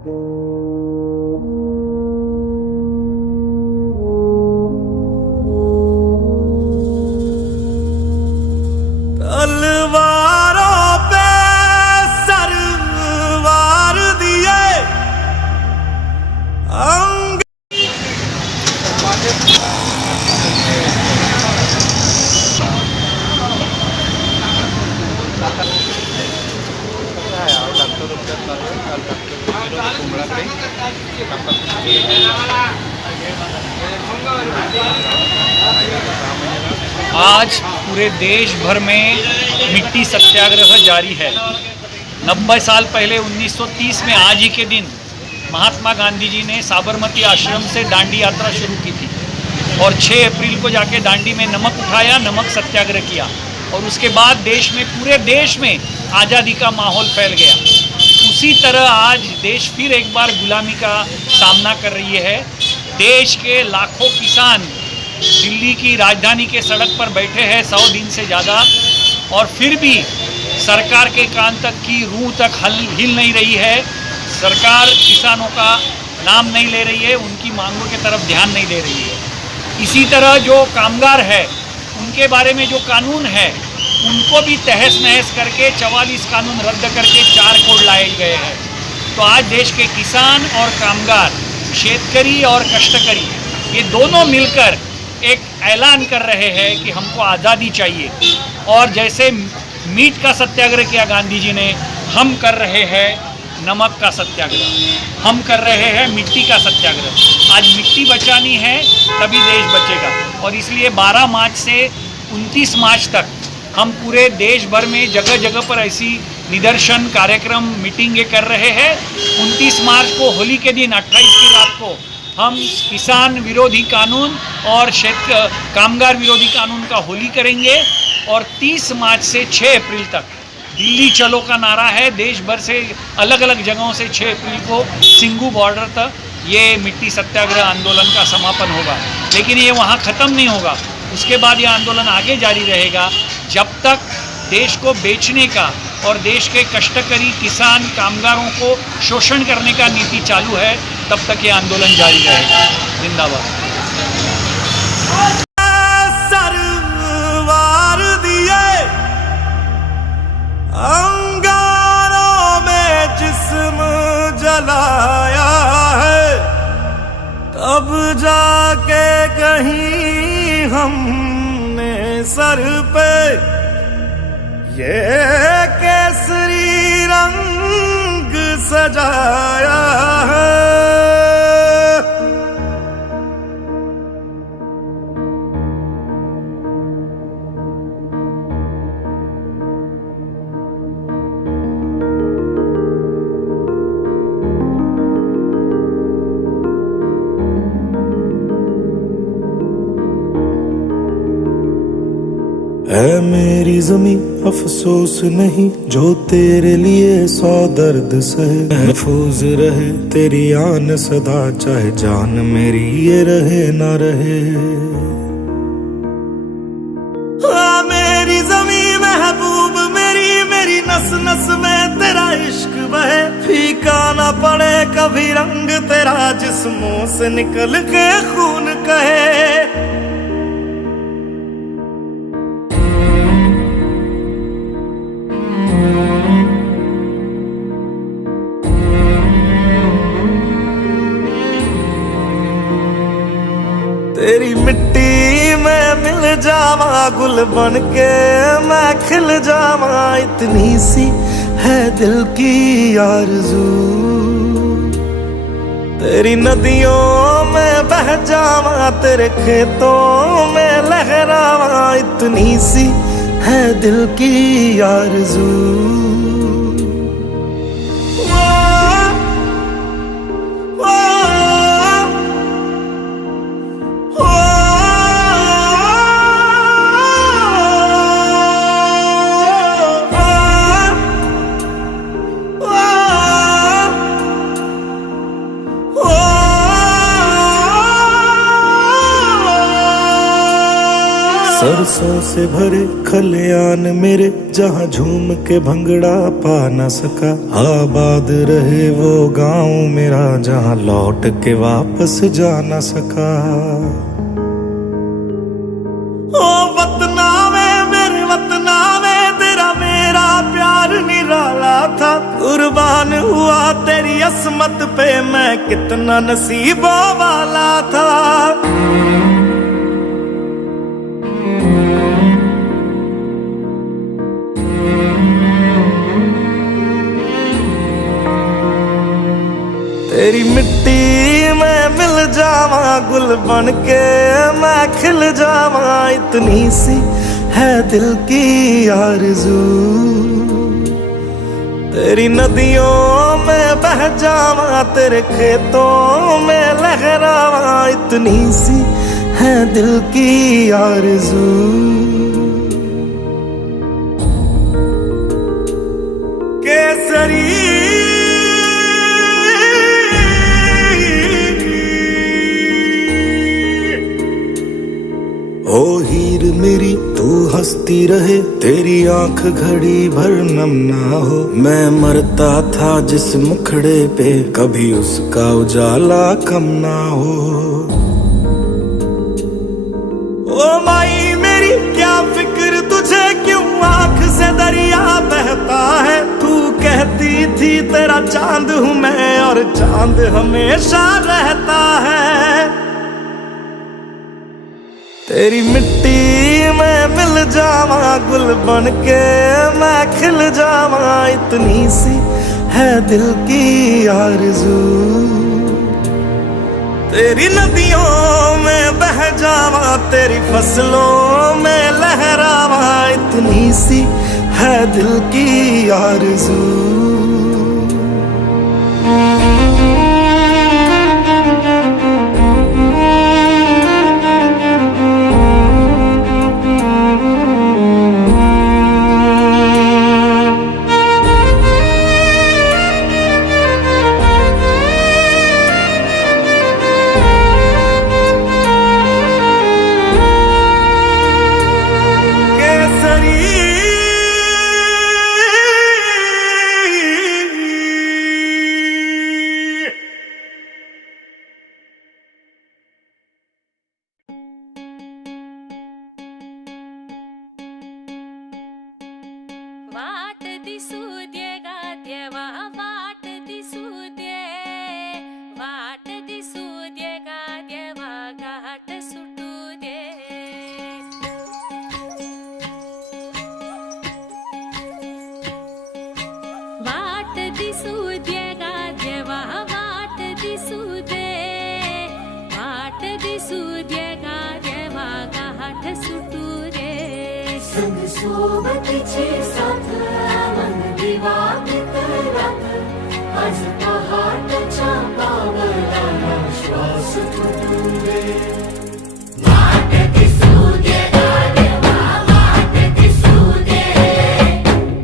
तलवारों पे सरवार दिए अंग आज पूरे देश भर में मिट्टी सत्याग्रह जारी है। 90 साल पहले 1930 में आज ही के दिन महात्मा गांधी जी ने साबरमती आश्रम से दांडी यात्रा शुरू की थी और 6 अप्रैल को जाके दांडी में नमक उठाया, नमक सत्याग्रह किया और उसके बाद देश में, पूरे देश में आज़ादी का माहौल फैल गया। उसी तरह आज देश फिर एक बार गुलामी का सामना कर रही है। देश के लाखों किसान दिल्ली की राजधानी के सड़क पर बैठे हैं 100 दिन से ज़्यादा और फिर भी सरकार के कान तक की रूह तक हिल नहीं रही है। सरकार किसानों का नाम नहीं ले रही है, उनकी मांगों की तरफ ध्यान नहीं दे रही है। इसी तरह जो कामगार है उनके बारे में जो कानून है उनको भी तहस नहस करके 44 कानून रद्द करके 4 कोड लाए गए हैं। तो आज देश के किसान और कामगार, शेतकरी और कष्टकरी, ये दोनों मिलकर एक ऐलान कर रहे हैं कि हमको आज़ादी चाहिए। और जैसे मीट का सत्याग्रह किया गांधी जी ने, हम कर रहे हैं नमक का सत्याग्रह, हम कर रहे हैं मिट्टी का सत्याग्रह। आज मिट्टी बचानी है तभी देश बचेगा और इसलिए 12 मार्च से 29 मार्च तक हम पूरे देश भर में जगह जगह पर ऐसी निदर्शन, कार्यक्रम, मीटिंगें कर रहे हैं। 29 मार्च को होली के दिन 28 की रात को हम किसान विरोधी कानून और कामगार विरोधी कानून का होली करेंगे और 30 मार्च से 6 अप्रैल तक दिल्ली चलो का नारा है। देश भर से अलग अलग जगहों से 6 अप्रैल को सिंघू बॉर्डर तक ये मिट्टी सत्याग्रह आंदोलन का समापन होगा। लेकिन ये वहाँ ख़त्म नहीं होगा, उसके बाद ये आंदोलन आगे जारी रहेगा जब तक देश को बेचने का और देश के कष्टकरी किसान कामगारों को शोषण करने का नीति चालू है, तब तक ये आंदोलन जारी रहेगा। जिंदाबाद। सरवार दिए अंगारों में जिस्म जलाया है, तब जाके कहीं हमने सर पे ये केसरी रंग सजाया है। ऐ मेरी जमी अफसोस नहीं जो तेरे लिए 100 दर्द सहे, महफूज रहे तेरी आन सदा चाहे जान मेरी ये रहे ना रहे। मेरी जमी महबूब मेरी, मेरी नस नस में तेरा इश्क बहे, फीका ना पड़े कभी रंग तेरा जिस्मों से निकल के खून कहे। तेरी मिट्टी में मिल जावा गुल बन के मैं खिल जावा, इतनी सी है दिल की आरज़ू। तेरी नदियों में बह जावा, तेरे खेतों में लहरावा, इतनी सी है दिल की आरज़ू। सरसों से भरे खलियान मेरे, जहाँ झूम के भंगड़ा पा न सका। आबाद रहे वो गांव मेरा, जहाँ लौट के वापस जा न सका। ओ वतना में मेरे वतना में, तेरा मेरा प्यार निराला था। कुर्बान हुआ तेरी असमत पे, मैं कितना नसीबों वाला था। तेरी मिट्टी में मिल जावा, गुल बन के मैं खिल जावा। इतनी सी है दिल की आरज़ू, तेरी नदियों में बह जावा, तेरे खेतों में लहरावा। इतनी सी है दिल की आरज़ू। केसरी ओ हीर मेरी तू हंसती रहे, तेरी आंख घड़ी भर नम ना हो। मैं मरता था जिस मुखड़े पे, कभी उसका उजाला कम ना हो। ओ माई मेरी क्या फिक्र तुझे, क्यों आंख से दरिया बहता है। तू कहती थी तेरा चांद हूँ मैं, और चांद हमेशा रहता है। तेरी मिट्टी में मिल जावा, गुल बन के मैं खिल जावा। इतनी सी है दिल की आरज़ू, तेरी नदियों में बह जावा, तेरी फसलों में लहरावा। इतनी सी है दिल की आरज़ू। वाट दिसू दे गा देवा, वाट दिसू दे, वाट दिसू दे गा देवा, घाट सुटू दे। वाट दिसू दे गा देवा, वाट दिसू दे, वाट दिसू दे गा देवा, घाट सुटू दे। संग सोबतीचे साथ, मन दिवाळीत रात, आज पहाटच्या पावलाला श्वास फुटू दे। वाट दिसू दे गा देवा, वाट दिसू दे,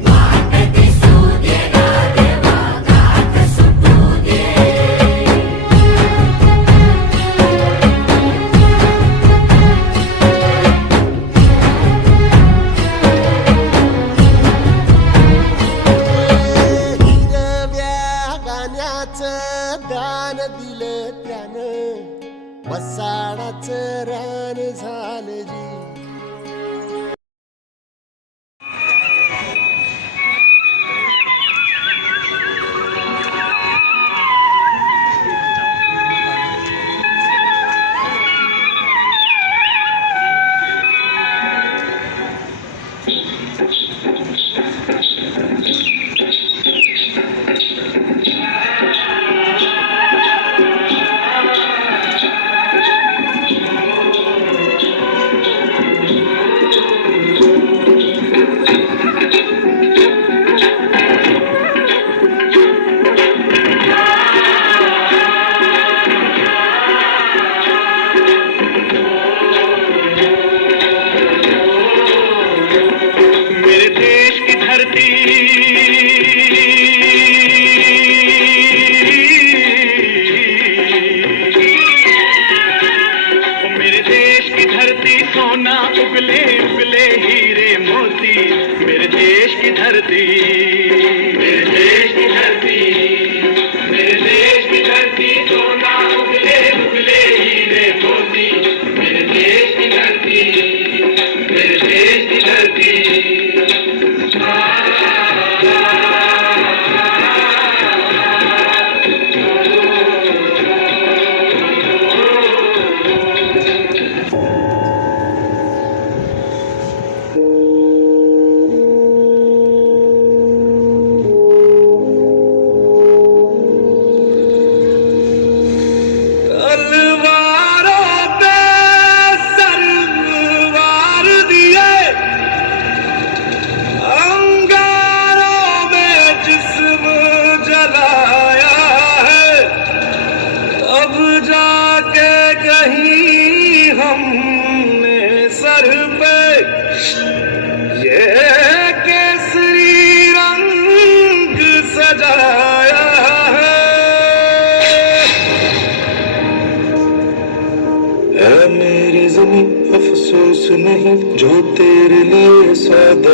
वाट दिसू दे गा देवा, घाट सुटू दे। दान दिलं त्यानं, वसाडाचं रान झालं जी।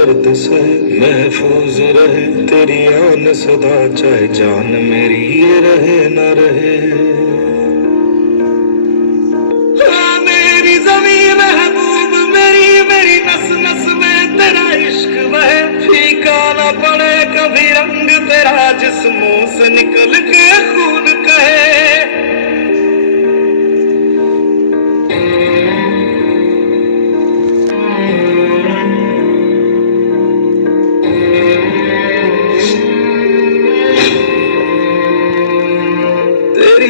दर्द से महफूज रहे तेरी आन सदा, चाहे जान मेरी ये रहे न रहे। हाँ मेरी ज़मीं महबूब मेरी, मेरी नस नस में तेरा इश्क बहे, फीका न पड़े कभी रंग तेरा, जिस्मों से निकल के खून कहे।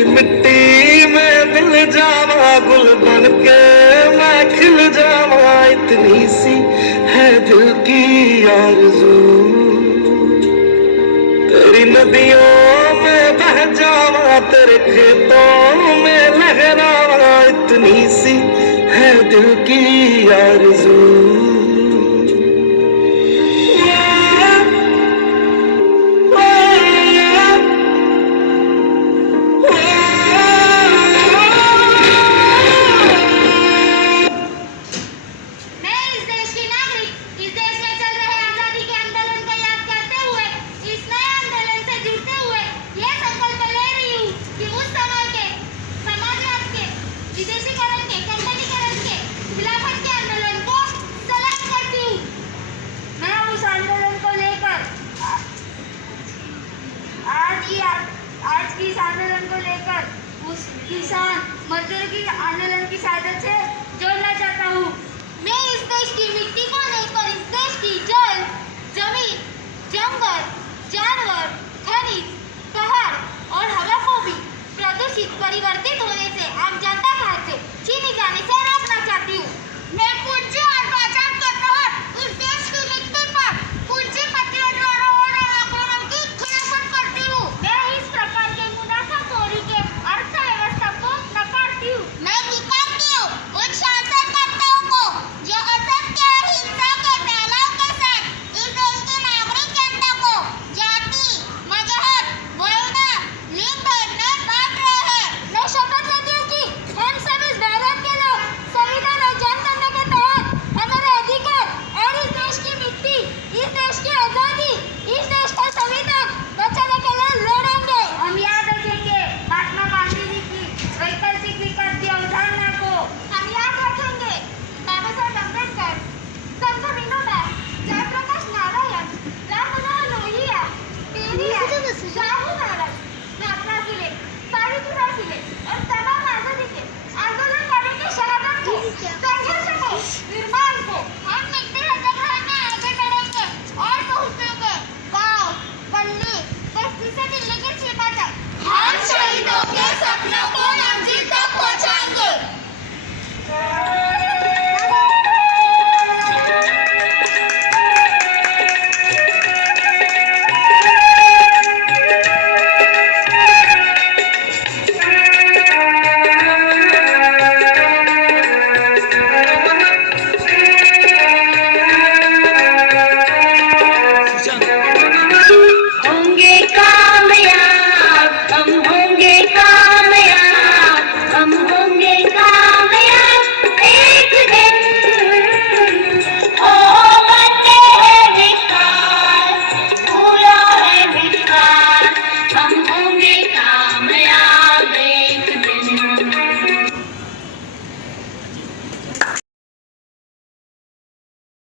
मिट्टी में मिल जावा गुल बन के मैं खिल जावा, इतनी सी है दिल की आरज़ू। तेरी नदियों में बह जावा तेरे खेतों में लहरावा, इतनी सी है दिल की आरज़ू। आज की इस आंदोलन को लेकर उस किसान मजदूर की आंदोलन की सादत से जोड़ना चाहता हूँ। मैं इस देश की मिट्टी को लेकर इस देश की जल, जमीन, जंगल